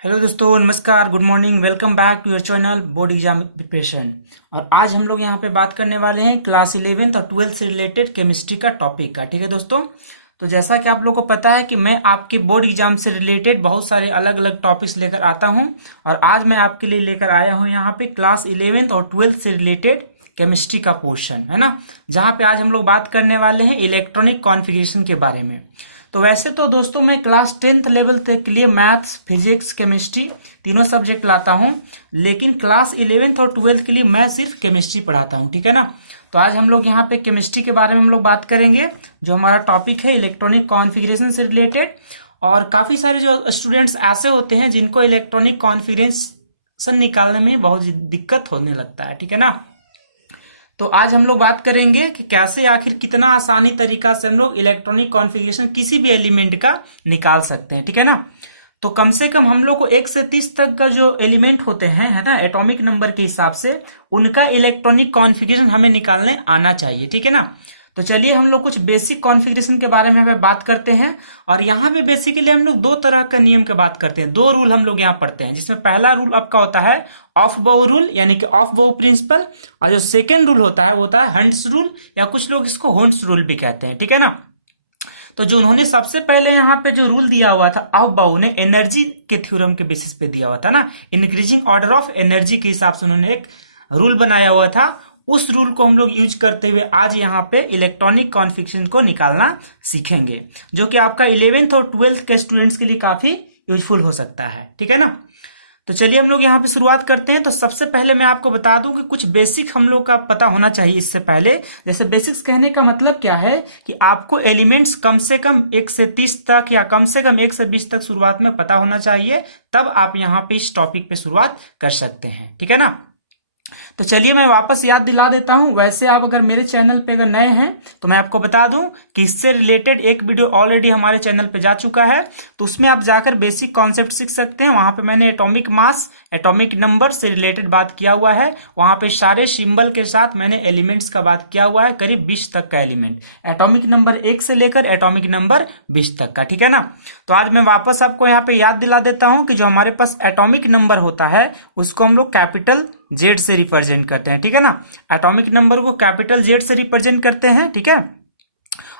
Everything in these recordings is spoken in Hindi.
हेलो दोस्तों, नमस्कार, good morning, welcome back to your channel board exam preparation. और आज हम लोग यहाँ पे बात करने वाले हैं क्लास 11th और 12th से रिलेटेड केमिस्ट्री का टॉपिक का। ठीक है दोस्तों, तो जैसा कि आप लोग को पता है कि मैं आपके बोर्ड एग्जाम से रिलेटेड बहुत सारे अलग अलग टॉपिक्स लेकर आता हूँ। और आज मैं आपके लिए लेकर आया हूँ यहाँ पे क्लास 11th और 12th से रिलेटेड केमिस्ट्री का पोर्शन, है ना, जहाँ पे आज हम लोग बात करने वाले हैं इलेक्ट्रॉनिक कॉन्फ़िगरेशन के बारे में। तो वैसे तो दोस्तों मैं क्लास 10th लेवल तक के लिए मैथ्स, फिजिक्स, केमिस्ट्री तीनों सब्जेक्ट लाता हूँ, लेकिन क्लास 11th और 12th के लिए मैं सिर्फ केमिस्ट्री पढ़ाता हूँ। ठीक है ना। तो आज हम लोग यहाँ पे केमिस्ट्री के बारे में हम लोग बात करेंगे, जो हमारा टॉपिक है इलेक्ट्रॉनिक कॉन्फ़िगरेशन से रिलेटेड। और काफ़ी सारे जो स्टूडेंट्स ऐसे होते हैं जिनको इलेक्ट्रॉनिक कॉन्फ़िगरेशन निकालने में बहुत दिक्कत होने लगता है। ठीक है ना। तो आज हम लोग बात करेंगे कि कैसे आखिर कितना आसानी तरीका से हम लोग इलेक्ट्रॉनिक कॉन्फ़िगरेशन किसी भी एलिमेंट का निकाल सकते हैं। ठीक है ना। तो कम से कम हम लोग को 1 से 30 तक का जो एलिमेंट होते हैं, है ना, एटॉमिक नंबर के हिसाब से उनका इलेक्ट्रॉनिक कॉन्फ़िगरेशन हमें निकालने आना चाहिए। ठीक है ना। तो चलिए हम लोग कुछ बेसिक कॉन्फ़िगरेशन के बारे में बात करते हैं। और यहाँ पे बेसिकली हम लोग दो तरह का नियम की बात करते हैं, दो रूल हम लोग यहाँ पढ़ते हैं, जिसमें पहला रूल आपका होता है ऑफ बाउ रूल यानी कि ऑफ बाउ प्रिंसिपल, और जो सेकेंड रूल होता है वो होता है हंट्स रूल, या कुछ लोग इसको होन्स रूल भी कहते हैं। ठीक है ना। तो जो उन्होंने सबसे पहले यहाँ पे जो रूल दिया हुआ था ऑफ बाउ ने एनर्जी के थ्योरम के बेसिस पे दिया हुआ था ना, इंक्रीजिंग ऑर्डर ऑफ एनर्जी के हिसाब से उन्होंने एक रूल बनाया हुआ था। उस रूल को हम लोग यूज करते हुए आज यहाँ पे इलेक्ट्रॉनिक कॉन्फ़िगरेशन को निकालना सीखेंगे, जो कि आपका 11th और 12th के स्टूडेंट्स के लिए काफी यूजफुल हो सकता है। ठीक है ना। तो चलिए हम लोग यहाँ पे शुरुआत करते हैं। तो सबसे पहले मैं आपको बता दूं कि कुछ बेसिक हम लोग का पता होना चाहिए इससे पहले। जैसे बेसिक्स कहने का मतलब क्या है कि आपको एलिमेंट्स कम से कम 1 से 30 तक या कम से कम 1 से 20 तक शुरुआत में पता होना चाहिए, तब आप यहाँ पे इस टॉपिक पे शुरुआत कर सकते हैं। ठीक है ना। तो चलिए मैं वापस याद दिला देता हूं। वैसे आप अगर मेरे चैनल पे अगर नए हैं तो मैं आपको बता दूं कि इससे रिलेटेड एक वीडियो ऑलरेडी हमारे चैनल पे जा चुका है, तो उसमें आप जाकर बेसिक कॉन्सेप्ट सीख सकते हैं। वहां पे मैंने एटॉमिक मास, एटॉमिक नंबर से रिलेटेड बात किया हुआ है। वहां पे सारे सिंबल के साथ मैंने एलिमेंट्स का बात किया हुआ है, करीब 20 तक का एलिमेंट, एटॉमिक नंबर 1 से लेकर एटॉमिक नंबर 20 तक का। ठीक है ना। तो आज मैं वापस आपको यहाँ पे याद दिला देता हूँ कि जो हमारे पास एटॉमिक नंबर होता है उसको हम लोग कैपिटल जेड से रिप्रेजेंट करते हैं। ठीक है ना। एटॉमिक नंबर को कैपिटल जेड से रिप्रेजेंट करते हैं। ठीक है।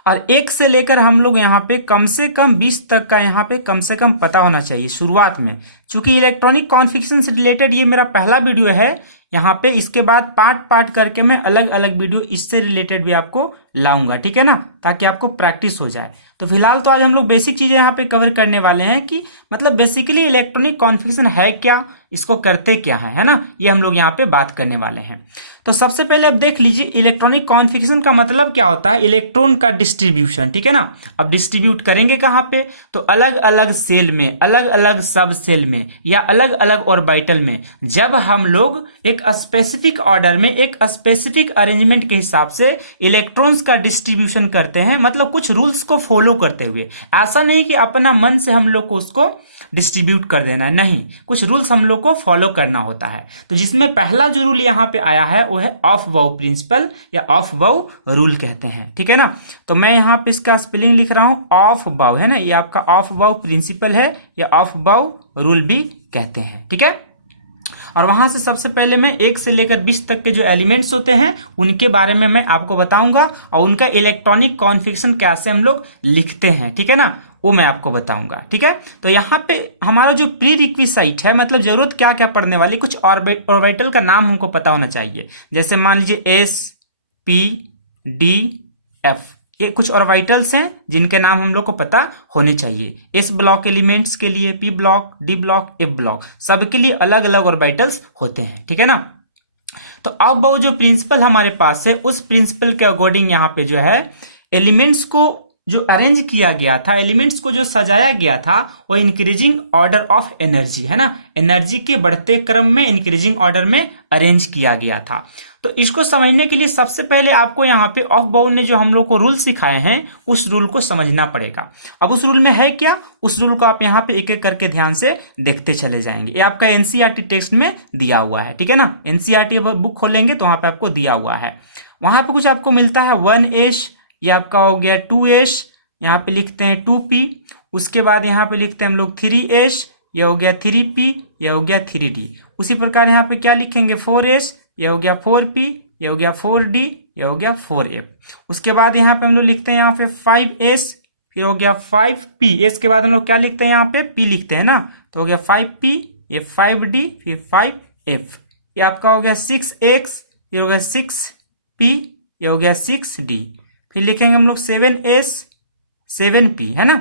और 1 से लेकर हम लोग यहाँ पे कम से कम 20 तक का यहाँ पे कम से कम पता होना चाहिए शुरुआत में। चूंकि इलेक्ट्रॉनिक कॉन्फ़िगरेशन से रिलेटेड ये मेरा पहला वीडियो है, यहाँ पे इसके बाद पार्ट पार्ट करके मैं अलग अलग वीडियो इससे रिलेटेड भी आपको लाऊंगा। ठीक है ना, ताकि आपको प्रैक्टिस हो जाए। तो फिलहाल तो आज हम लोग बेसिक चीजें यहाँ पे कवर करने वाले हैं कि मतलब बेसिकली इलेक्ट्रॉनिक कॉन्फ़िगरेशन है क्या, इसको करते क्या है ना, ये हम लोग यहाँ पे बात करने वाले हैं। तो सबसे पहले अब देख लीजिए इलेक्ट्रॉनिक कॉन्फ़िगरेशन का मतलब क्या होता है, इलेक्ट्रॉन का डिस्ट्रीब्यूशन। ठीक है ना। अब डिस्ट्रीब्यूट करेंगे कहाँ पे, तो अलग अलग सेल में, अलग अलग सब सेल में, या अलग अलग ऑर्बिटल में, जब हम लोग एक स्पेसिफिक ऑर्डर में एक स्पेसिफिक अरेंजमेंट के हिसाब से इलेक्ट्रॉन्स का डिस्ट्रीब्यूशन करते हैं, मतलब कुछ रूल्स को फॉलो करते हुए। ऐसा नहीं कि अपना मन से हम लोग को उसको डिस्ट्रीब्यूट कर देना है, नहीं, कुछ रूल्स हम लोग को फॉलो करना होता है। तो जिसमें पहला जो रूल यहाँ पे आया है वो है ऑफ बाउ प्रिंसिपल या ऑफ बाउ रूल कहते हैं। ठीक है ना। तो मैं यहाँ पे इसका स्पेलिंग लिख रहा हूं ऑफ बाउ, है ना, ये आपका ऑफ बाउ प्रिंसिपल है या ऑफ बाउ रूल भी कहते हैं। ठीक है। और वहां से सबसे पहले मैं 1 से लेकर 20 तक के जो एलिमेंट्स होते हैं उनके बारे में मैं आपको बताऊंगा, और उनका इलेक्ट्रॉनिक कॉन्फ़िगरेशन कैसे हम लोग लिखते हैं, ठीक है ना, वो मैं आपको बताऊंगा। ठीक है। तो यहाँ पे हमारा जो प्री रिक्विसाइट है, मतलब जरूरत क्या क्या पड़ने वाली, कुछ ऑर्बिटल का नाम हमको पता होना चाहिए। जैसे मान लीजिए एस, पी, डी, एफ, ये कुछ ऑर्बिटल्स हैं जिनके नाम हम लोग को पता होने चाहिए। एस ब्लॉक एलिमेंट्स के लिए P block, D block, F block, सबके लिए अलग अलग ऑर्बिटल्स होते हैं। ठीक है ना। तो अब वो जो प्रिंसिपल हमारे पास है, उस प्रिंसिपल के अकॉर्डिंग यहाँ पे जो है एलिमेंट्स को जो अरेंज किया गया था, एलिमेंट्स को जो सजाया गया था, वो इंक्रीजिंग ऑर्डर ऑफ एनर्जी, है ना, एनर्जी के बढ़ते क्रम में इंक्रीजिंग ऑर्डर में अरेंज किया गया था। तो इसको समझने के लिए सबसे पहले आपको यहाँ पे ऑफ बाउ ने जो हम लोग को रूल सिखाए हैं उस रूल को समझना पड़ेगा। अब उस रूल में है क्या, उस रूल को आप यहाँ पे एक एक करके ध्यान से देखते चले जाएंगे। ये आपका एनसीईआरटी टेक्स्ट में दिया हुआ है। ठीक है ना। एनसीईआरटी बुक खोलेंगे तो वहां पे आपको दिया हुआ है। वहां पे कुछ आपको मिलता है 1s, ये आपका हो गया 2s, यहाँ पे लिखते हैं 2p, उसके बाद यहाँ पे लिखते हैं हम लोग 3s, ये हो गया 3p, ये हो गया 3d। उसी प्रकार यहाँ पे क्या लिखेंगे 4s, ये हो गया 4p, ये हो गया 4d, ये हो गया 4f। उसके बाद यहाँ पे हम लोग लिखते हैं यहाँ पे 5s, फिर हो गया 5p। s के बाद हम लोग क्या लिखते हैं यहाँ पे p लिखते हैं ना, तो हो गया 5p, ये 5d, फिर 5f। ये आपका हो गया 6x, ये हो गया 6p, ये हो गया 6d। फिर लिखेंगे हम लोग 7s, 7p, है ना।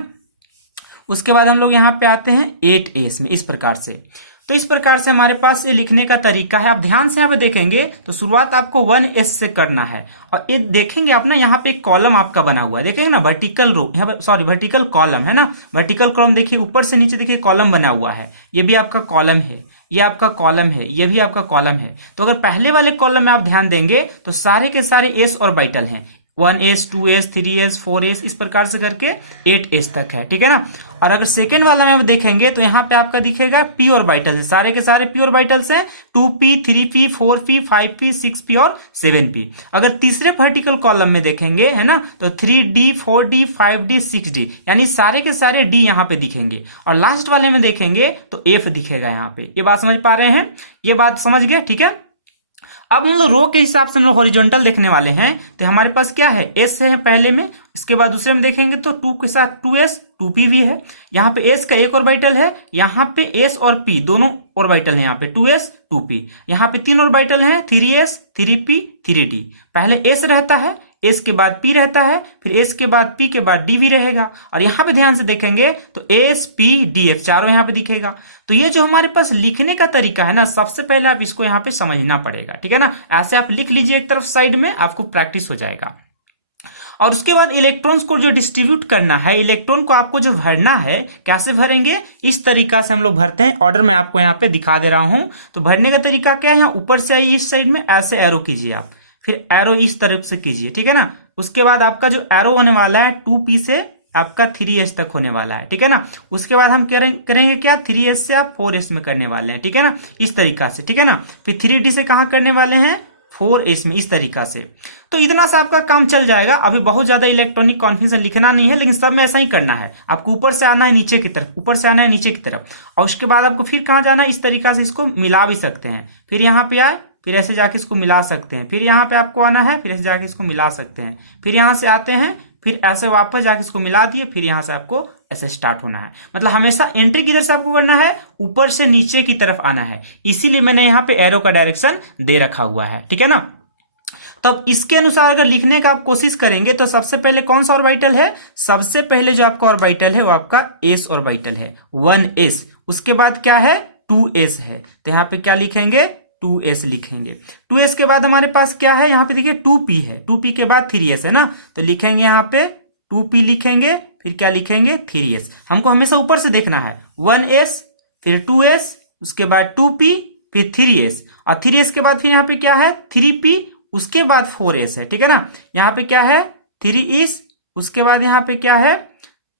उसके बाद हम लोग यहाँ पे आते हैं 8s में, इस प्रकार से। तो इस प्रकार से हमारे पास ये लिखने का तरीका है। आप ध्यान से यहाँ पे देखेंगे तो शुरुआत आपको 1s से करना है, और ये देखेंगे आप ना, यहाँ पे एक कॉलम आपका बना हुआ है, देखेंगे ना, वर्टिकल रो, यहाँ पे सॉरी वर्टिकल कॉलम है ना, वर्टिकल कॉलम देखिए, ऊपर से नीचे देखिए कॉलम बना हुआ है। ये भी आपका कॉलम है, ये आपका कॉलम है, ये भी आपका कॉलम है। तो अगर पहले वाले कॉलम में आप ध्यान देंगे तो सारे के सारे एस ऑर्बिटल हैं, 1s, 2s, 3s, 4s, इस प्रकार से करके 8s तक है, ठीक है ना। और अगर सेकेंड वाला में आप देखेंगे तो यहाँ पे आपका दिखेगा p ऑर्बिटल है, सारे के सारे p ऑर्बिटल्स हैं, 2p, 3p, 4p, 5p, 6p और 7p। अगर तीसरे वर्टिकल कॉलम में देखेंगे, है ना, तो 3d, 4d, 5d, 6d, यानी सारे के सारे d यहाँ पे दिखेंगे। और लास्ट वाले में देखेंगे तो f दिखेगा यहाँ पे। ये बात समझ पा रहे हैं? ये बात समझ गए, ठीक है। अब हम लोग रो के हिसाब से हम लोग हॉरिजॉन्टल देखने वाले हैं। तो हमारे पास क्या है, एस है पहले में, इसके बाद दूसरे में देखेंगे तो 2 के साथ 2s, 2p भी है। यहाँ पे s का एक ऑर्बिटल है, यहाँ पे s और p दोनों ऑर्बिटल है, यहाँ पे 2s, 2p। यहाँ पे 3 ऑर्बिटल हैं, 3s, 3p, 3d। पहले s रहता है, s के बाद p रहता है, फिर s के बाद p के बाद d भी रहेगा। और यहाँ पे ध्यान से देखेंगे तो s, p, df चारों यहाँ पे दिखेगा। तो ये जो हमारे पास लिखने का तरीका है ना, सबसे पहले आप इसको यहाँ पे समझना पड़ेगा, ठीक है ना। ऐसे आप लिख लीजिए एक तरफ साइड में, आपको प्रैक्टिस हो जाएगा। और उसके बाद इलेक्ट्रॉन्स को जो डिस्ट्रीब्यूट करना है, इलेक्ट्रॉन को आपको जो भरना है, कैसे भरेंगे, इस तरीका से हम लोग भरते हैं। ऑर्डर मैं आपको यहाँ पे दिखा दे रहा हूं। तो भरने का तरीका क्या है, यहाँ ऊपर से आइए, इस साइड में ऐसे एरो कीजिए आप, फिर एरो इस तरफ से कीजिए, ठीक है ना। उसके बाद आपका जो एरो होने वाला है 2p से आपका 3s तक होने वाला है, ठीक है ना। उसके बाद हम करेंगे क्या, 3s से आप 4s में करने वाले हैं, ठीक है ना, इस तरीका से, ठीक है ना। फिर 3d से कहाँ करने वाले हैं, 4s में, इस तरीका से। तो इतना सा आपका काम चल जाएगा। अभी बहुत ज्यादा इलेक्ट्रॉनिक कॉन्फिगरेशन लिखना नहीं है, लेकिन सब में ऐसा ही करना है। आपको ऊपर से आना है नीचे की तरफ, ऊपर से आना है नीचे की तरफ, और उसके बाद आपको फिर कहाँ जाना है, इस तरीका से इसको मिला भी सकते हैं। फिर यहाँ पे आए, फिर ऐसे जाके इसको मिला सकते हैं, फिर यहाँ पे आपको आना है, फिर ऐसे जाके इसको मिला सकते हैं, फिर यहाँ से आते हैं, फिर ऐसे वापस जाके इसको मिला दिए, फिर यहाँ से आपको ऐसे स्टार्ट होना है। मतलब हमेशा एंट्री किधर से आपको करना है, ऊपर से नीचे की तरफ आना है। इसीलिए मैंने यहाँ पे एरो का डायरेक्शन दे रखा हुआ है, ठीक है ना। तब इसके अनुसार अगर लिखने का आप कोशिश करेंगे तो सबसे पहले कौन सा ऑर्बिटल है, सबसे पहले जो आपका ऑर्बिटल है वो आपका s ऑर्बिटल है, 1s। उसके बाद क्या है, 2s है। तो यहाँ पे क्या लिखेंगे, 2s लिखेंगे। 2s के बाद हमारे पास क्या है, यहाँ पे देखिए 2p है, 2p के बाद 3s है ना, तो लिखेंगे यहाँ पे 2p लिखेंगे, फिर क्या लिखेंगे 3s। हमको हमेशा ऊपर से देखना है, 1s, फिर 2s, उसके बाद 2p, फिर 3s, और 3s के बाद फिर यहाँ पे क्या है 3p, उसके बाद 4s है, ठीक है ना। यहाँ पे क्या है 3s, उसके बाद यहाँ पे क्या है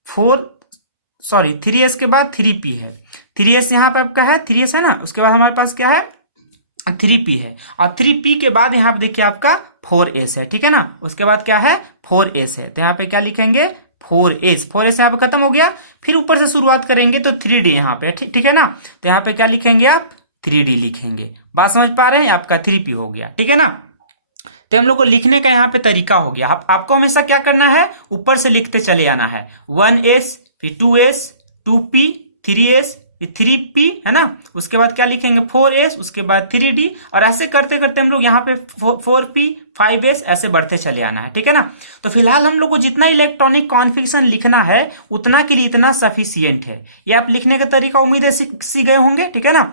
3s के बाद 3p है, 3s यहाँ पे आपका है, 3s है ना। उसके बाद हमारे पास क्या है 3p है, और 3p के बाद यहाँ पे देखिए आपका 4s है, ठीक है ना। उसके बाद क्या है 4s है, तो यहाँ पे क्या लिखेंगे 4s यहाँ पे खत्म हो गया। फिर ऊपर से शुरुआत करेंगे तो 3d यहाँ पे, ठीक है ना। तो यहाँ पे क्या लिखेंगे आप 3d लिखेंगे। बात समझ पा रहे हैं, आपका 3p हो गया, ठीक है ना। तो हम लोग को लिखने का यहाँ पे तरीका हो गया। आपको हमेशा क्या करना है, ऊपर से लिखते चले आना है, 1s, फिर 2s, 2p, 3s, 3p, है ना। उसके बाद क्या लिखेंगे 4s, उसके बाद 3d, और ऐसे करते करते हम लोग यहाँ पे 4p, 5s ऐसे बढ़ते चले आना है, ठीक है ना। तो फिलहाल हम लोग को जितना इलेक्ट्रॉनिक कॉन्फ़िगरेशन लिखना है उतना के लिए इतना सफिशियंट है। ये आप लिखने का तरीका उम्मीद है सीख गए होंगे, ठीक है ना।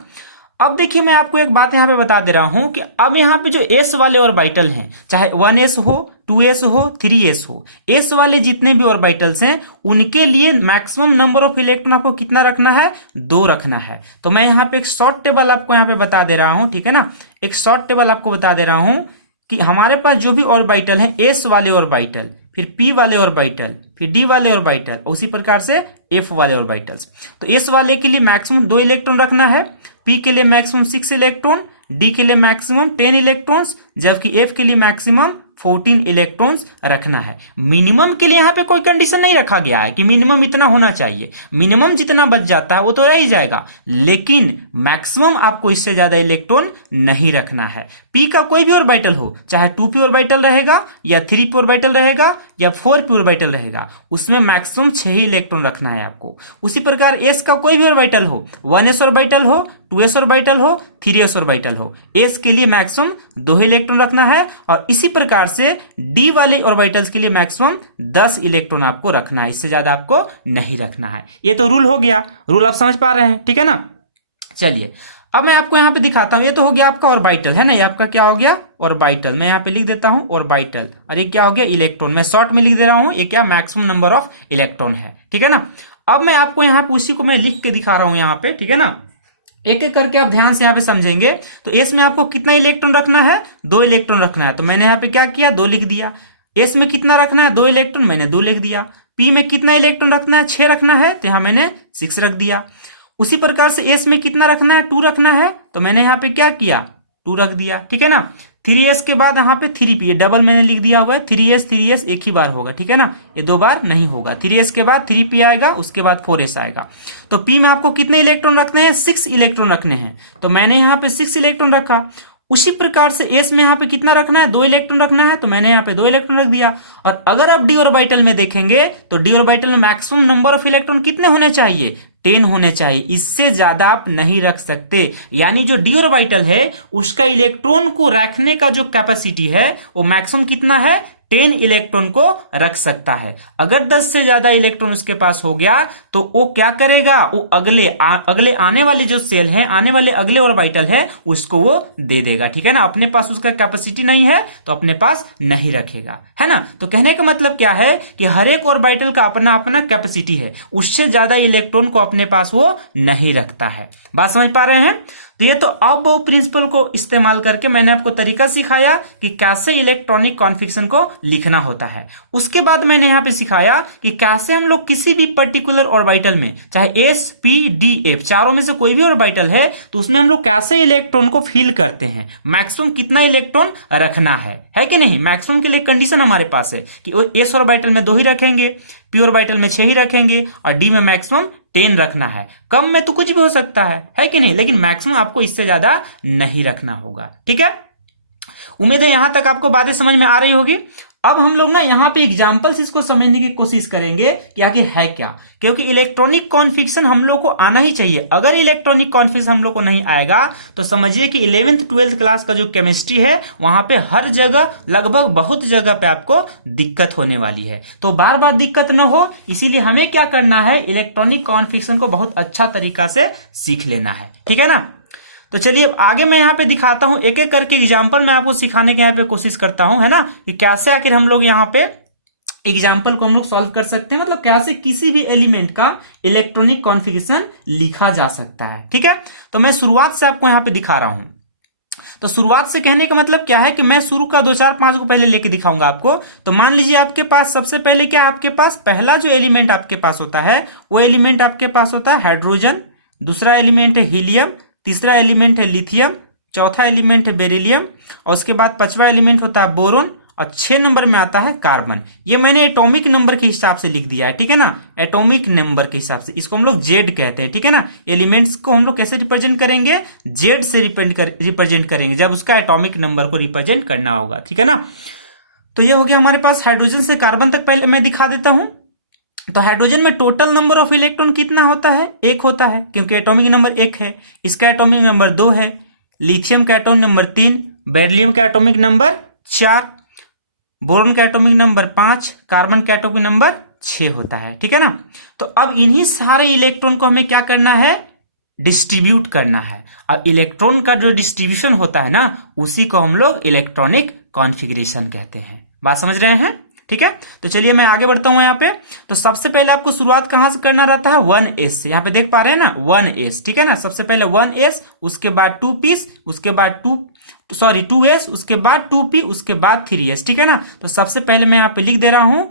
अब देखिए मैं आपको एक बात यहाँ पे बता दे रहा हूं कि अब यहाँ पे जो s वाले ऑर्बिटल हैं, चाहे 1s हो, 2s हो, 3s हो, s वाले जितने भी ऑर्बिटल्स हैं उनके लिए मैक्सिमम नंबर ऑफ इलेक्ट्रॉन आपको कितना रखना है, 2 रखना है। तो मैं यहाँ पे एक शॉर्ट टेबल आपको यहाँ पे बता दे रहा हूँ, ठीक है ना। एक शॉर्ट टेबल आपको बता दे रहा हूँ कि हमारे पास जो भी ऑर्बिटल है, s वाले ऑर्बिटल, फिर p वाले ऑर्बिटल, फिर d वाले ऑर्बिटल, उसी प्रकार से f वाले ऑर्बिटल्स। तो s वाले के लिए मैक्सिमम 2 इलेक्ट्रॉन रखना है, p के लिए मैक्सिमम 6 इलेक्ट्रॉन, d के लिए मैक्सिमम 10 इलेक्ट्रॉन्स, जबकि f के लिए मैक्सिमम 14 इलेक्ट्रॉन्स रखना है। मिनिमम के लिए यहाँ पे कोई कंडीशन नहीं रखा गया है कि मिनिमम इतना होना चाहिए, मिनिमम जितना बच जाता है वो तो रह ही जाएगा, लेकिन मैक्सिमम आपको इससे ज्यादा इलेक्ट्रॉन नहीं रखना है। पी का कोई भी ऑर्बिटल हो, चाहे 2p ऑर्बिटल रहेगा या 3p ऑर्बिटल रहेगा या 4p ऑर्बिटल रहेगा, उसमें मैक्सिमम 6 ही इलेक्ट्रॉन रखना है आपको। उसी प्रकार एस का कोई भी ऑर्बिटल हो, 1s ऑर्बिटल हो, 2s ऑर्बिटल हो, 3s ऑर्बिटल हो, एस के लिए मैक्सिमम 2 इलेक्ट्रॉन रखना है। और इसी प्रकार से डी वाले ऑर्बिटल्स के लिए मैक्सिमम 10 इलेक्ट्रॉन आपको रखना है, इससे ज्यादा आपको नहीं रखना है। ये तो रूल हो गया, रूल आप समझ पा रहे हैं, ठीक है ना। चलिए अब मैं आपको यहाँ पे दिखाता हूं, ये तो हो गया आपका ऑर्बिटल है ना, ये आपका क्या हो गया ऑर्बिटल। मैं यहाँ पे लिख देता हूं ऑर्बिटल, और ये क्या हो गया इलेक्ट्रॉन, मैं शॉर्ट में लिख दे रहा हूं, ये क्या मैक्सिमम नंबर ऑफ इलेक्ट्रॉन है, ठीक है ना। अब मैं आपको यहाँ पे उसी को मैं लिख के दिखा रहा हूं यहाँ पे, ठीक है ना। एक एक करके आप ध्यान से यहाँ पे समझेंगे। तो एस में आपको कितना इलेक्ट्रॉन रखना है, 2 इलेक्ट्रॉन रखना है, तो मैंने यहाँ पे क्या किया 2 लिख दिया। एस में कितना रखना है 2 इलेक्ट्रॉन, मैंने 2 लिख दिया। पी में कितना इलेक्ट्रॉन रखना है 6 रखना है, तो यहाँ मैंने 6 रख दिया। उसी प्रकार से एस में कितना रखना है 2 रखना है, तो मैंने यहाँ पे क्या किया 2 रख दिया, ठीक है ना। 3s के बाद यहाँ पे 3p, ये डबल मैंने लिख दिया हुआ है, 3s एक ही बार होगा, ठीक है ना, ये 2 बार नहीं होगा। 3s के बाद 3p आएगा, उसके बाद 4s आएगा। तो p में आपको कितने इलेक्ट्रॉन रखने हैं 6 इलेक्ट्रॉन रखने हैं, तो मैंने यहाँ पे 6 इलेक्ट्रॉन रखा। उसी प्रकार से एस में यहाँ पे कितना रखना है 2 इलेक्ट्रॉन रखना है, तो मैंने यहाँ पे 2 इलेक्ट्रॉन रख दिया। और अगर आप डी ऑर्बिटल में देखेंगे तो डी ऑर्बिटल में मैक्सिमम नंबर ऑफ इलेक्ट्रॉन कितने होने चाहिए 10 होने चाहिए, इससे ज्यादा आप नहीं रख सकते। यानी जो डी ऑर्बिटल है उसका इलेक्ट्रॉन को रखने का जो कैपेसिटी है वो मैक्सिमम कितना है 10 इलेक्ट्रॉन को रख सकता है। अगर 10 से ज्यादा इलेक्ट्रॉन उसके पास हो गया तो वो क्या करेगा, वो अगले आने वाले जो सेल है, आने वाले अगले ऑर्बिटल है, उसको वो दे देगा, ठीक है ना। अपने पास उसका कैपेसिटी नहीं है तो अपने पास नहीं रखेगा, है ना। तो कहने का मतलब क्या है कि हर एक ऑर्बिटल का अपना अपना कैपेसिटी है, उससे ज्यादा इलेक्ट्रॉन को अपने पास वो नहीं रखता है। बात समझ पा रहे हैं। तो ये तो अबव प्रिंसिपल को इस्तेमाल करके मैंने आपको तरीका सिखाया कि कैसे इलेक्ट्रॉनिक कॉन्फिगरेशन को लिखना होता है। उसके बाद मैंने यहाँ पे सिखाया कि कैसे हम लोग किसी भी पर्टिकुलर ऑर्बिटल में, चाहे एस पी डी एफ चारों में से कोई भी ऑर्बिटल है, तो उसमें हम लोग कैसे इलेक्ट्रॉन को फिल करते हैं, मैक्सिमम कितना इलेक्ट्रॉन रखना है कि नहीं। मैक्सिमम के लिए कंडीशन हमारे पास है कि एस ऑर्बिटल में 2 ही रखेंगे, पी ऑर्बिटल में 6 ही रखेंगे, और डी में मैक्सिमम 10 रखना है। कम में तो कुछ भी हो सकता है कि नहीं, लेकिन मैक्सिमम आपको इससे ज्यादा नहीं रखना होगा, ठीक है। उम्मीद है यहां तक आपको बातें समझ में आ रही होगी। अब हम लोग ना यहाँ पे एग्जांपल्स इसको समझने की कोशिश करेंगे कि आगे है क्या, क्योंकि इलेक्ट्रॉनिक कॉन्फिगरेशन हम लोग को आना ही चाहिए। अगर इलेक्ट्रॉनिक कॉन्फिगरेशन हम लोग को नहीं आएगा तो समझिए कि 11th 12th क्लास का जो केमिस्ट्री है वहां पे हर जगह, लगभग बहुत जगह पे आपको दिक्कत होने वाली है। तो बार बार दिक्कत ना हो, इसीलिए हमें क्या करना है, इलेक्ट्रॉनिक कॉन्फिगरेशन को बहुत अच्छा तरीका से सीख लेना है, ठीक है ना। तो चलिए अब आगे मैं यहाँ पे दिखाता हूं, एक एक करके एग्जाम्पल मैं आपको सिखाने की यहाँ पे कोशिश करता हूं, है ना, कि कैसे आखिर हम लोग यहाँ पे एग्जाम्पल को हम लोग सॉल्व कर सकते हैं, मतलब कैसे किसी भी एलिमेंट का इलेक्ट्रॉनिक कॉन्फिगरेशन लिखा जा सकता है, ठीक है। तो मैं शुरुआत से आपको यहाँ पे दिखा रहा हूं। तो शुरुआत से कहने का मतलब क्या है कि मैं शुरू का 2 4 5 को पहले लेके दिखाऊंगा आपको। तो मान लीजिए आपके पास सबसे पहले क्या है, आपके पास पहला जो एलिमेंट आपके पास होता है वो एलिमेंट आपके पास होता है हाइड्रोजन, दूसरा एलिमेंट है हीलियम, तीसरा एलिमेंट है लिथियम, चौथा एलिमेंट है बेरिलियम, और उसके बाद 5वां एलिमेंट होता है बोरोन, और 6 नंबर में आता है कार्बन। ये मैंने एटॉमिक नंबर के हिसाब से लिख दिया है, ठीक है ना, एटॉमिक नंबर के हिसाब से। इसको हम लोग जेड कहते हैं, ठीक है ना। एलिमेंट्स को हम लोग कैसे रिप्रेजेंट करेंगे, जेड से रिप्रेजेंट करेंगे जब उसका एटॉमिक नंबर को रिप्रेजेंट करना होगा, ठीक है ना। तो ये हो गया हमारे पास हाइड्रोजन से कार्बन तक। पहले मैं दिखा देता हूं। तो हाइड्रोजन में टोटल नंबर ऑफ इलेक्ट्रॉन कितना होता है, 1 होता है, क्योंकि एटॉमिक नंबर 1 है। इसका एटॉमिक नंबर 2 है। लिथियम का एटॉमिक नंबर 3, बेरिलियम का एटॉमिक नंबर 4, बोरोन का एटॉमिक नंबर 5, कार्बन का एटॉमिक नंबर 6 होता है, ठीक है ना। तो अब इन्हीं सारे इलेक्ट्रॉन को हमें क्या करना है, डिस्ट्रीब्यूट करना है। अब इलेक्ट्रॉन का जो डिस्ट्रीब्यूशन होता है ना, उसी को हम लोग इलेक्ट्रॉनिक कॉन्फिगरेशन कहते हैं। बात समझ रहे हैं, ठीक है। तो चलिए मैं आगे बढ़ता हूं यहाँ पे। तो सबसे पहले आपको शुरुआत कहां से करना रहता है, 1s से। यहाँ पे देख पा रहे हैं ना 1s, ठीक है ना। सबसे पहले 1s, उसके बाद 2p, उसके बाद 2s, उसके बाद 2p, उसके बाद 3s, ठीक है ना। तो सबसे पहले मैं यहाँ पे लिख दे रहा हूं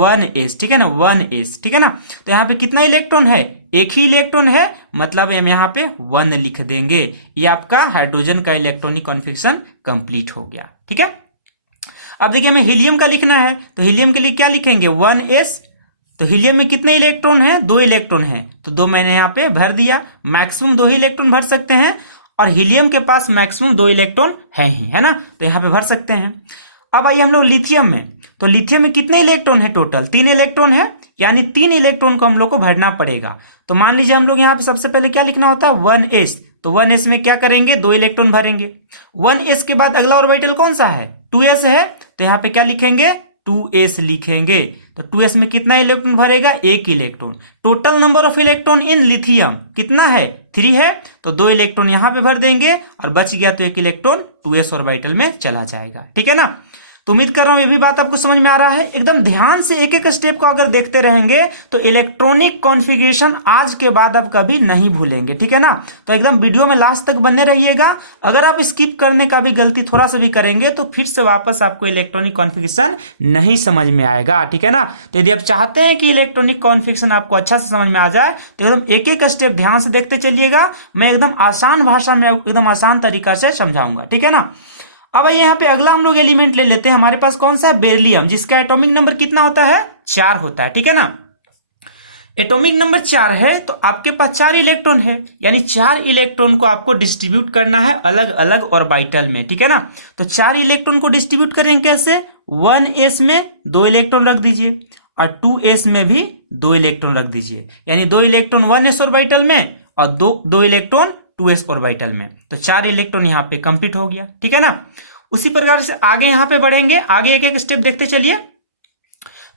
1s, ठीक है ना, 1s, ठीक है ना। तो यहाँ पे कितना इलेक्ट्रॉन है, 1 ही इलेक्ट्रॉन है, मतलब हम यहाँ पे 1 लिख देंगे। ये आपका हाइड्रोजन का इलेक्ट्रॉनिक कॉन्फिगरेशन कंप्लीट हो गया, ठीक है। अब देखिए हमें हीलियम का लिखना है, तो हीलियम के लिए क्या लिखेंगे 1s। तो हीलियम में कितने इलेक्ट्रॉन है, 2 इलेक्ट्रॉन है, तो 2 मैंने यहाँ पे भर दिया। मैक्सिमम 2 ही इलेक्ट्रॉन भर सकते हैं और हीलियम के पास मैक्सिमम 2 इलेक्ट्रॉन है ही, है ना, तो यहाँ पे भर सकते हैं। अब आइए हम लोग लिथियम में, तो लिथियम में कितने इलेक्ट्रॉन है, टोटल 3 इलेक्ट्रॉन है, यानी 3 इलेक्ट्रॉन को हम लोग को भरना पड़ेगा। तो मान लीजिए हम लोग यहाँ पे सबसे पहले क्या लिखना होता है 1s, तो 1s में क्या करेंगे 2 इलेक्ट्रॉन भरेंगे। 1s के बाद अगला ऑर्बिटल कौन सा है 2s है, तो यहाँ पे क्या लिखेंगे 2s लिखेंगे। तो 2s में कितना इलेक्ट्रॉन भरेगा 1 electron. Total number of electron in lithium कितना है 3 है, तो 2 इलेक्ट्रॉन यहाँ पे भर देंगे और बच गया तो 1 इलेक्ट्रॉन 2s ऑर्बिटल में चला जाएगा, ठीक है ना। तो उम्मीद कर रहा हूं ये भी बात आपको समझ में आ रहा है। एकदम ध्यान से एक एक स्टेप को अगर देखते रहेंगे तो इलेक्ट्रॉनिक कॉन्फ़िगरेशन आज के बाद आप कभी नहीं भूलेंगे, ठीक है ना। तो एकदम वीडियो में लास्ट तक बने रहिएगा। अगर आप स्किप करने का भी गलती थोड़ा सा भी करेंगे तो फिर से वापस आपको इलेक्ट्रॉनिक कॉन्फ़िगरेशन नहीं समझ में आएगा, ठीक है ना। तो यदि आप चाहते हैं कि इलेक्ट्रॉनिक कॉन्फ़िगरेशन आपको अच्छा से समझ में आ जाए तो एकदम एक एक स्टेप ध्यान से देखते चलिएगा। मैं एकदम आसान भाषा में एकदम आसान तरीका से समझाऊंगा, ठीक है ना। अब यहाँ पे अगला हम लोग एलिमेंट ले लेते हैं। हमारे पास कौन सा है बेरिलियम, जिसका एटॉमिक नंबर कितना होता है 4 होता है, ठीक है ना। एटॉमिक नंबर 4 है तो आपके पास 4 इलेक्ट्रॉन है, यानी 4 इलेक्ट्रॉन को आपको डिस्ट्रीब्यूट करना है अलग अलग ऑर्बिटल में, ठीक है ना। तो 4 इलेक्ट्रॉन को डिस्ट्रीब्यूट करेंगे कैसे, 1s में 2 इलेक्ट्रॉन रख दीजिए और 2s में भी 2 इलेक्ट्रॉन रख दीजिए, यानी 2 इलेक्ट्रॉन 1s ऑर्बिटल में और 2 इलेक्ट्रॉन 2s ऑर्बिटल में। तो 4 इलेक्ट्रॉन यहाँ पे कंप्लीट हो गया, ठीक है ना। उसी प्रकार से आगे यहाँ पे बढ़ेंगे, आगे एक एक स्टेप देखते चलिए।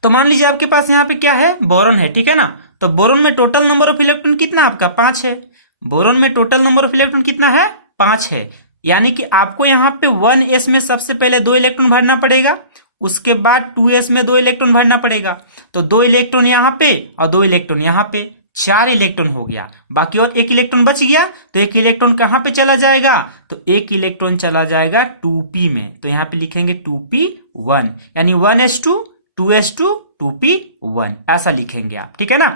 तो मान लीजिए आपके पास यहाँ पे क्या है बोरॉन है, ठीक है ना। तो बोरॉन में टोटल नंबर ऑफ इलेक्ट्रॉन कितना आपका 5 है। बोरॉन में टोटल नंबर ऑफ इलेक्ट्रॉन कितना है 5 है, यानी कि आपको यहाँ पे 1s में सबसे पहले 2 इलेक्ट्रॉन भरना पड़ेगा, उसके बाद 2s में 2 इलेक्ट्रॉन भरना पड़ेगा। तो 2 इलेक्ट्रॉन यहाँ पे और 2 इलेक्ट्रॉन यहाँ पे, 4 इलेक्ट्रॉन हो गया। बाकी और 1 इलेक्ट्रॉन बच गया, तो 1 इलेक्ट्रॉन कहां पे चला जाएगा, तो 1 इलेक्ट्रॉन चला जाएगा 2p में। तो यहां पे लिखेंगे 2p1, यानी 1s2 2s2 2p1 ऐसा लिखेंगे आप, ठीक है ना।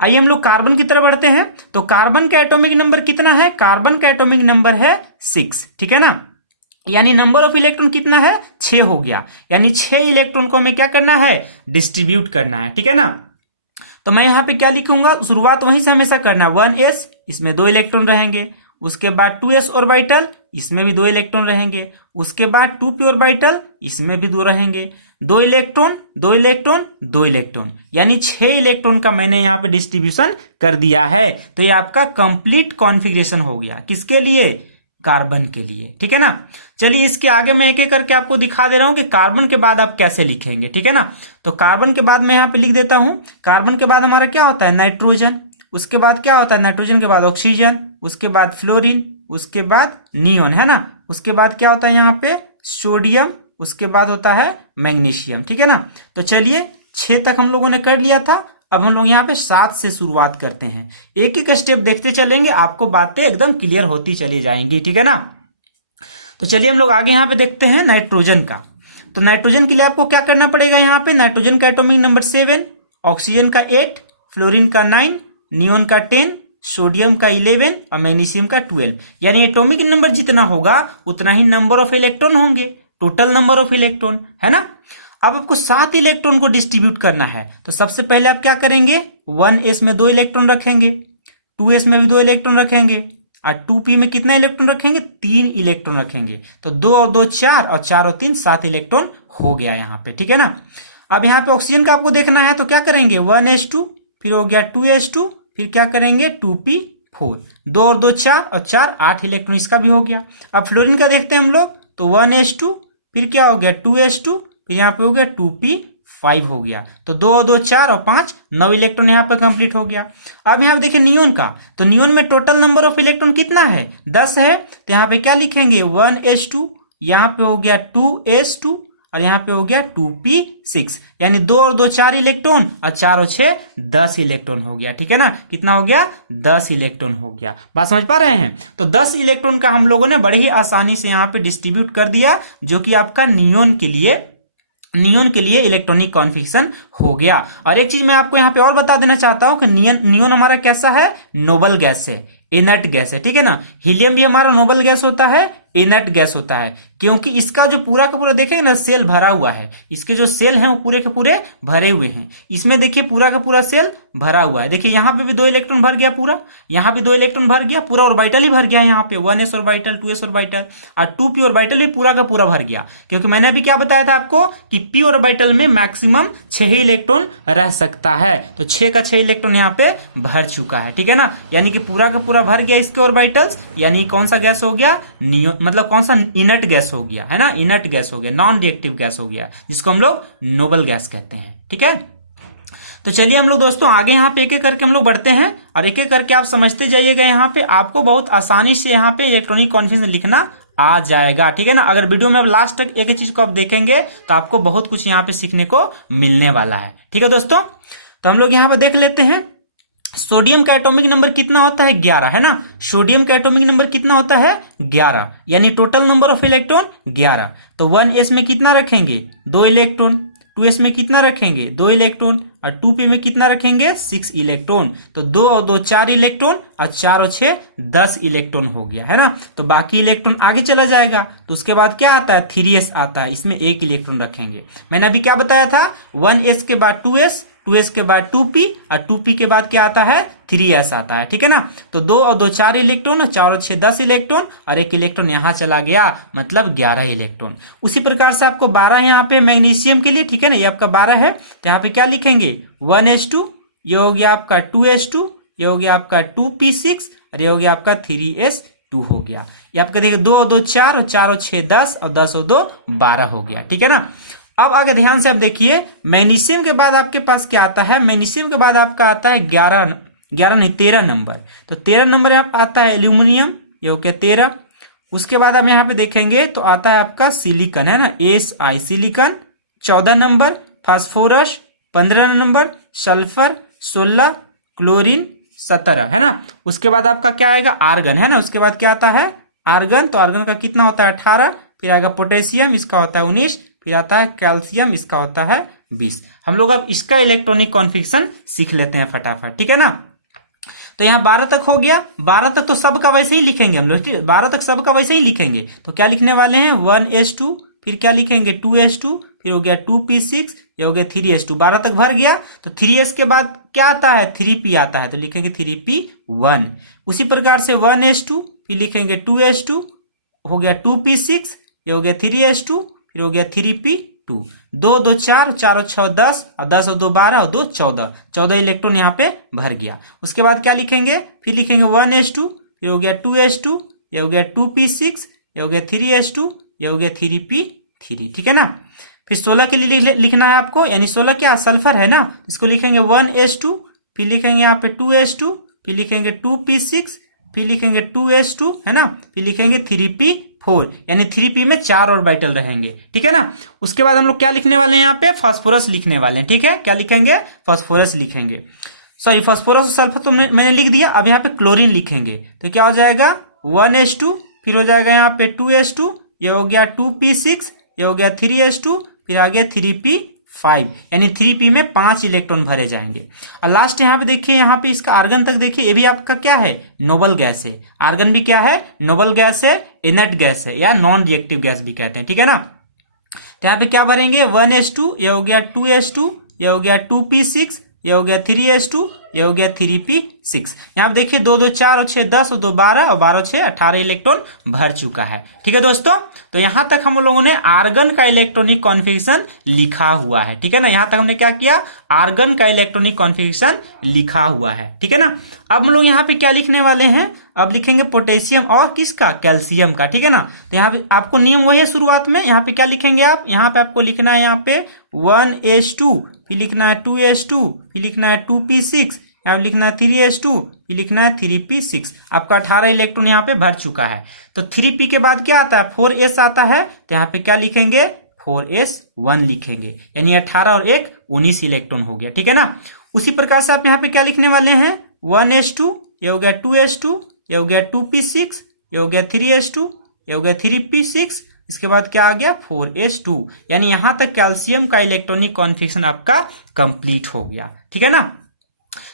आइए हम लोग कार्बन की तरफ बढ़ते हैं। तो कार्बन का एटॉमिक नंबर कितना है, कार्बन का एटॉमिक नंबर है 6, ठीक है ना। यानी नंबर ऑफ इलेक्ट्रॉन कितना है 6 हो गया, यानी 6 इलेक्ट्रॉन को हमें क्या करना है डिस्ट्रीब्यूट करना है, ठीक है ना। तो मैं यहाँ पे क्या लिखूंगा, शुरुआत वहीं से हमेशा करना, 1s इसमें 2 इलेक्ट्रॉन रहेंगे, उसके बाद 2s ऑर्बिटल इसमें भी 2 इलेक्ट्रॉन रहेंगे, उसके बाद 2p ऑर्बिटल इसमें भी 2 रहेंगे, 2 इलेक्ट्रॉन 2 इलेक्ट्रॉन 2 इलेक्ट्रॉन, यानी 6 इलेक्ट्रॉन का मैंने यहाँ पे डिस्ट्रीब्यूशन कर दिया है। तो ये आपका कंप्लीट कॉन्फ़िगरेशन हो गया, किसके लिए, कार्बन के लिए, ठीक है ना। चलिए इसके आगे मैं एक एक करके आपको दिखा दे रहा हूं कि कार्बन के बाद आप कैसे लिखेंगे, ठीक है ना। तो कार्बन के बाद मैं यहाँ पे लिख देता हूं, कार्बन के बाद हमारा क्या होता है नाइट्रोजन, उसके बाद क्या होता है नाइट्रोजन के बाद ऑक्सीजन, उसके बाद फ्लोरीन, उसके बाद नियोन, है ना। उसके बाद क्या होता है यहाँ पे सोडियम, उसके बाद होता है मैग्नीशियम, ठीक है ना। तो चलिए 6 तक हम लोगों ने कर लिया था। अब हम लोग यहाँ पे 7 से शुरुआत करते हैं, एक एक स्टेप देखते चलेंगे, आपको बातें एकदम क्लियर होती चली जाएंगी, ठीक है ना। तो चलिए हम लोग आगे यहाँ पे देखते हैं नाइट्रोजन का। तो नाइट्रोजन के लिए आपको क्या करना पड़ेगा, यहाँ पे नाइट्रोजन का एटॉमिक नंबर 7, ऑक्सीजन का 8, फ्लोरीन का 9, नियोन का 10, सोडियम का 11 और मैग्नीशियम का 12। यानी एटॉमिक नंबर जितना होगा उतना ही नंबर ऑफ इलेक्ट्रॉन होंगे, टोटल नंबर ऑफ इलेक्ट्रॉन, है ना। अब आपको 7 इलेक्ट्रॉन को डिस्ट्रीब्यूट करना है। तो सबसे पहले आप क्या करेंगे, 1s में 2 इलेक्ट्रॉन रखेंगे, 2s में भी 2 इलेक्ट्रॉन रखेंगे और 2p में कितना इलेक्ट्रॉन रखेंगे 3 इलेक्ट्रॉन रखेंगे। तो 2 और 2 4 और 4 और 3 7 इलेक्ट्रॉन हो गया यहाँ पे, ठीक है ना। अब यहाँ पे ऑक्सीजन का आपको देखना है, तो क्या करेंगे 1s2, फिर हो गया 2s2, फिर क्या करेंगे 2p4, 2 और 2 4 और 4 8 इलेक्ट्रॉन इसका भी हो गया। अब फ्लोरीन का देखते हैं हम लोग, तो 1s2, फिर क्या हो गया 2s2, फिर यहाँ पे हो गया 2p5 हो गया। तो 2 और 2 4 और 5 9 इलेक्ट्रॉन यहाँ पे कंप्लीट हो गया। अब यहाँ पे देखिए नियोन का, तो नियोन में टोटल नंबर ऑफ इलेक्ट्रॉन कितना है 10 है। तो यहाँ पे क्या लिखेंगे 1s2, यहाँ पे हो गया 2s2 और यहाँ पे हो गया 2p6, यानी 2 और 2 4 इलेक्ट्रॉन और 4 और 6 10 इलेक्ट्रॉन हो गया, ठीक है ना। कितना हो गया 10 इलेक्ट्रॉन हो गया, बात समझ पा रहे हैं। तो 10 इलेक्ट्रॉन का हम लोगों ने बड़े ही आसानी से यहाँ पे डिस्ट्रीब्यूट कर दिया, जो कि आपका नियोन के लिए इलेक्ट्रॉनिक कॉन्फ़िगरेशन हो गया। और एक चीज मैं आपको यहाँ पे और बता देना चाहता हूँ कि नियोन हमारा कैसा है, नोबल गैस है, इनर्ट गैस है, ठीक है ना। हीलियम भी हमारा नोबल गैस होता है, इनर्ट गैस होता है, क्योंकि इसका जो पूरा का पूरा देखेंगे ना सेल भरा हुआ है, इसके जो सेल हैं वो पूरे के पूरे भरे हुए हैं। इसमें देखिए पूरा का पूरा सेल भरा हुआ है। देखिए यहाँ पे भी 2 इलेक्ट्रॉन भर गया पूरा, यहाँ भी 2 इलेक्ट्रॉन भर गया पूरा, ऑर्बिटल ही भर गया यहाँ पे 1s ऑर्बिटल, 2s ऑर्बिटल और 2p ऑर्बिटल भी पूरा का पूरा भर गया। क्योंकि मैंने अभी क्या बताया था आपको कि p ऑर्बिटल में मैक्सिमम 6 ही इलेक्ट्रॉन रह सकता है, तो 6 का 6 इलेक्ट्रॉन यहाँ पे भर चुका है, ठीक है ना। यानी कि पूरा का पूरा भर गया इसके ऑर्बिटल्स, यानी कौन सा गैस हो गया, मतलब कौन सा इनर्ट गैस हो गया, है ना, इनर्ट गैस हो गया, नॉन रिएक्टिव गैस हो गया, जिसको हम लोग नोबल गैस कहते हैं, ठीक है। तो चलिए हम लोग दोस्तों आगे यहाँ पे एक एक करके हम लोग बढ़ते हैं और एक एक करके आप समझते जाइएगा। यहाँ पे आपको बहुत आसानी से यहाँ पे इलेक्ट्रॉनिक कॉन्फिगरेशन लिखना आ जाएगा, ठीक है ना। अगर वीडियो में लास्ट तक एक चीज को आप देखेंगे तो आपको बहुत कुछ यहाँ पे सीखने को मिलने वाला है, ठीक है दोस्तों। तो हम लोग यहाँ पे देख लेते हैं सोडियम का एटॉमिक नंबर कितना होता है, 11, है ना। सोडियम का एटॉमिक नंबर कितना होता है, 11, यानी टोटल नंबर ऑफ इलेक्ट्रॉन 11। तो 1s में कितना रखेंगे, 2 इलेक्ट्रॉन, 2s में कितना रखेंगे, 2 इलेक्ट्रॉन और 2p में कितना रखेंगे, 6 इलेक्ट्रॉन। तो 2 और 2 4 इलेक्ट्रॉन और 4 और 6 10 इलेक्ट्रॉन हो गया, है ना। तो बाकी इलेक्ट्रॉन आगे चला जाएगा, तो उसके बाद क्या आता है, 3s आता है, इसमें 1 इलेक्ट्रॉन रखेंगे। मैंने अभी क्या बताया था, 1s के बाद 2s, 2s के बाद 2p और 2p के बाद क्या आता है, 3s आता है, ठीक है ना। तो 2 और 2 4 इलेक्ट्रॉन और 4 और 6 10 इलेक्ट्रॉन और 1 इलेक्ट्रॉन यहाँ चला गया, मतलब 11 इलेक्ट्रॉन। उसी प्रकार से आपको 12 यहाँ पे मैग्नीशियम के लिए, ठीक है ना, ये आपका 12 है, तो यहाँ पे क्या लिखेंगे, 1s2, ये हो गया आपका 2s2, ये हो गया आपका 2p6 और ये हो गया आपका 3s2 हो गया। ये आपका देखिए 2 और 2 4 और 4 और 6 10 और 10 और 2 12 हो गया, ठीक है ना। अब आगे ध्यान से आप देखिए, मैग्नीशियम के बाद आपके पास क्या आता है, मैग्नीशियम के बाद आपका आता है 13 नंबर। तो 13 नंबर आता है एल्यूमिनियम, ये हो गया 13। उसके बाद आप यहाँ पे देखेंगे तो आता है आपका सिलिकॉन, है ना, Si silicon 14 number, phosphorus 15 number, sulphur 16, chlorine 17, है ना। उसके बाद आपका क्या आएगा, आर्गन, है ना। उसके बाद क्या आता है, आर्गन, तो आर्गन का कितना होता है, 18। फिर आएगा पोटेशियम, इसका होता है 19। फिर आता है कैल्शियम, इसका होता है 20। हम लोग अब इसका इलेक्ट्रॉनिक कॉन्फिगरेशन सीख लेते हैं फटाफट, ठीक है ना। तो यहाँ 12 तक हो गया, 12 तक तो सबका वैसे ही लिखेंगे हम लोग, 12 तक सबका वैसे ही लिखेंगे। तो क्या लिखने वाले हैं, 1s2, फिर क्या लिखेंगे, 2s2, फिर हो गया 2p6, ये हो गया 3s2। 12 तक भर गया, तो 3s के बाद क्या आता है, 3p आता है, तो लिखेंगे 3p1। उसी प्रकार से 1s2, फिर लिखेंगे 2s2, हो गया 2p6, ये हो गया 3s2, फिर हो गया 3p2। 2 2 4, 4 और 6 10 और 10 और 2 12 और 2 14, 14 इलेक्ट्रॉन यहाँ पे भर गया। उसके बाद क्या लिखेंगे, फिर लिखेंगे 1s2, फिर हो गया 2s2, ये हो गया 2p6, ये हो गया 3s2, ये हो गया 3p3, ठीक है ना। फिर 16 के लिए लिखना है आपको, यानी 16 क्या, सल्फर है ना, इसको लिखेंगे 1s2, फिर लिखेंगे यहाँ पे 2s2, फिर लिखेंगे 2p6, फिर लिखेंगे 2s2, है ना, फिर लिखेंगे 3p4, यानी 3p में 4 ऑर्बिटल रहेंगे, ठीक है ना। उसके बाद हम लोग क्या लिखने वाले हैं, यहाँ पे फास्फोरस लिखने वाले हैं, ठीक है। क्या लिखेंगे, फास्फोरस लिखेंगे, सॉरी फास्फोरस और सल्फर तो मैंने लिख दिया। अब यहाँ पे क्लोरीन लिखेंगे, तो क्या हो जाएगा, 1s2, फिर हो जाएगा यहाँ पे 2s2, ये हो गया 2p6, ये हो गया 3s2, फिर आ गया 3p5, यानी 3p में 5 इलेक्ट्रॉन भरे जाएंगे। और लास्ट यहाँ पे देखिए, यहाँ पे इसका आर्गन तक देखिए, ये भी आपका क्या है, नोबल गैस है। आर्गन भी क्या है, नोबल गैस है, इनर्ट गैस है, या नॉन रिएक्टिव गैस भी कहते हैं, ठीक है ना। तो यहाँ पे क्या भरेंगे, 1s2, ये हो गया 2s2, ये हो गया 2p6, ये हो गया 3s2, ये हो गया 3p6। यहाँ पे देखिए 2 2 4 और 6 10 और 2 12 और 12 और 6 18 इलेक्ट्रॉन भर चुका है, ठीक है दोस्तों। तो यहाँ तक हम लोगों ने आर्गन का इलेक्ट्रॉनिक कॉन्फिगरेशन लिखा हुआ है, ठीक है ना। यहाँ तक हमने क्या किया, आर्गन का इलेक्ट्रॉनिक कॉन्फिगरेशन लिखा हुआ है, ठीक है ना। अब हम लोग यहाँ पे क्या लिखने वाले हैं, अब लिखेंगे पोटेशियम और किसका, कैल्शियम का, ठीक है ना। तो यहाँ पे आपको नियम वही है शुरुआत में, यहाँ पे क्या लिखेंगे आप, यहाँ पे आपको लिखना है यहाँ पे 1s2, फिर लिखना है 2s2, फिर लिखना है 2p6, यहाँ लिखना है 3s2, फिर लिखना है 3p6। आपका 18 इलेक्ट्रॉन यहाँ पे भर चुका है। तो 3p के बाद क्या आता है, 4s आता है, तो यहाँ पे क्या लिखेंगे, 4s1 लिखेंगे, यानी 18 और 1 19 इलेक्ट्रॉन हो गया, ठीक है ना। उसी प्रकार से आप यहाँ पे क्या लिखने वाले हैं, 1s2, ये हो गया 2s2, ये हो गया 2p6, ये हो गया 3s2, ये हो गया 3p6। इसके बाद क्या आ गया, 4s2, यानी यहां तक कैल्शियम का इलेक्ट्रॉनिक कॉन्फिगरेशन आपका कंप्लीट हो गया, ठीक है ना।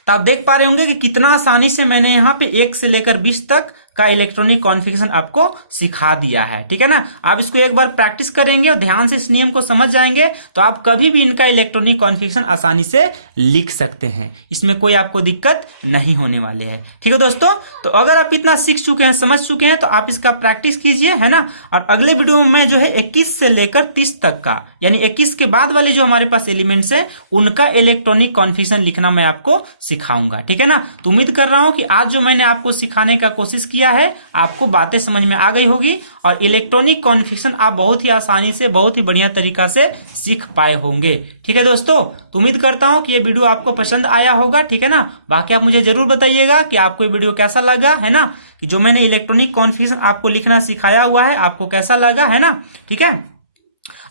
तो आप देख पा रहे होंगे कि कितना आसानी से मैंने यहाँ पे 1 से लेकर 20 तक का इलेक्ट्रॉनिक कॉन्फ़िगरेशन आपको सिखा दिया है। ठीक है ना, आप इसको एक बार प्रैक्टिस करेंगे और ध्यान से इस नियम को समझ जाएंगे तो आप कभी भी इनका इलेक्ट्रॉनिक कॉन्फ़िगरेशन आसानी से लिख सकते हैं, इसमें कोई आपको दिक्कत नहीं होने वाले है। ठीक है दोस्तों, तो अगर आप इतना सीख चुके हैं, समझ चुके हैं, तो आप इसका प्रैक्टिस कीजिए, है ना। और अगले वीडियो में मैं जो है 21 से लेकर 30 तक का, यानी 21 के बाद वाले जो हमारे पास एलिमेंट्स हैं उनका इलेक्ट्रॉनिक कॉन्फ़िगरेशन लिखना मैं आपको सिखाऊंगा। ठीक है ना, तो उम्मीद कर रहा हूं कि आज जो मैंने आपको सिखाने का कोशिश किया है आपको बातें समझ में आ गई होगी और इलेक्ट्रॉनिक कॉन्फ़िगरेशन आप बहुत ही आसानी से, बहुत ही बढ़िया तरीका से सीख पाए होंगे। ठीक है दोस्तों, तो उम्मीद करता हूं कि ये वीडियो आपको पसंद आया होगा। ठीक है ना, बाकी आप मुझे जरूर बताइएगा कि आपको ये वीडियो कैसा लगा, है ना, कि जो मैंने इलेक्ट्रॉनिक कॉन्फ़िगरेशन आपको लिखना सिखाया हुआ है आपको कैसा लगा, है ना। ठीक है,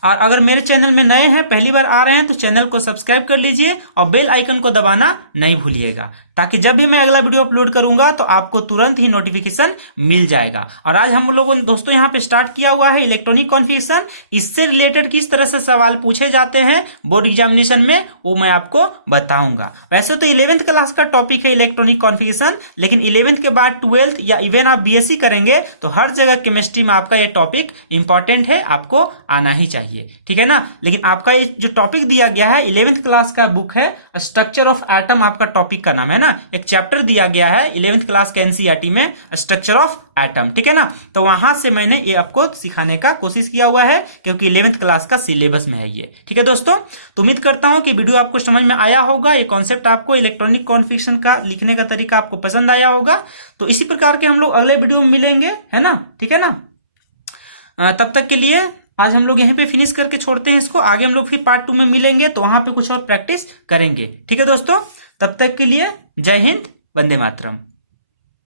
और अगर मेरे चैनल में नए हैं, पहली बार आ रहे हैं, तो चैनल को सब्सक्राइब कर लीजिए और बेल आइकन को दबाना नहीं भूलिएगा, ताकि जब भी मैं अगला वीडियो अपलोड करूंगा तो आपको तुरंत ही नोटिफिकेशन मिल जाएगा। और आज हम लोगों ने दोस्तों यहाँ पे स्टार्ट किया हुआ है इलेक्ट्रॉनिक कॉन्फ़िगरेशन। इससे रिलेटेड किस तरह से सवाल पूछे जाते हैं बोर्ड एग्जामिनेशन में वो मैं आपको बताऊंगा। वैसे तो 11th क्लास का टॉपिक है इलेक्ट्रॉनिक कॉन्फ़िगरेशन, लेकिन 11th के बाद 12th या इवन आप बीएससी करेंगे तो हर जगह केमिस्ट्री में आपका ये टॉपिक इंपॉर्टेंट है, आपको आना ही चाहिए। ठीक है ना, लेकिन आपका ये जो टॉपिक दिया गया है 11th क्लास का बुक है स्ट्रक्चर ऑफ एटम, आपका टॉपिक का नाम है ना, एक चैप्टर दिया गया है 11th क्लास के एनसीईआरटी में स्ट्रक्चर ऑफ एटम। ठीक है ना, तो वहां से मैंने ये आपको सिखाने का कोशिश किया हुआ है क्योंकि 11th क्लास का सिलेबस में है ये। ठीक है दोस्तों, तो उम्मीद करता हूं कि वीडियो आपको समझ में आया होगा, ये कॉन्सेप्ट आपको इलेक्ट्रॉनिक कॉन्फ़िगरेशन का लिखने का तरीका आपको पसंद आया होगा। तो इसी प्रकार के हम लोग अगले वीडियो में मिलेंगे, है ना। ठीक है ना, तब तक के लिए आज हम लोग यहीं पे फिनिश करके छोड़ते हैं इसको। आगे हम लोग फिर पार्ट 2 में मिलेंगे तो वहां पे कुछ और प्रैक्टिस करेंगे। ठीक है दोस्तों, तब तक के लिए जय हिंद, वंदे मातरम।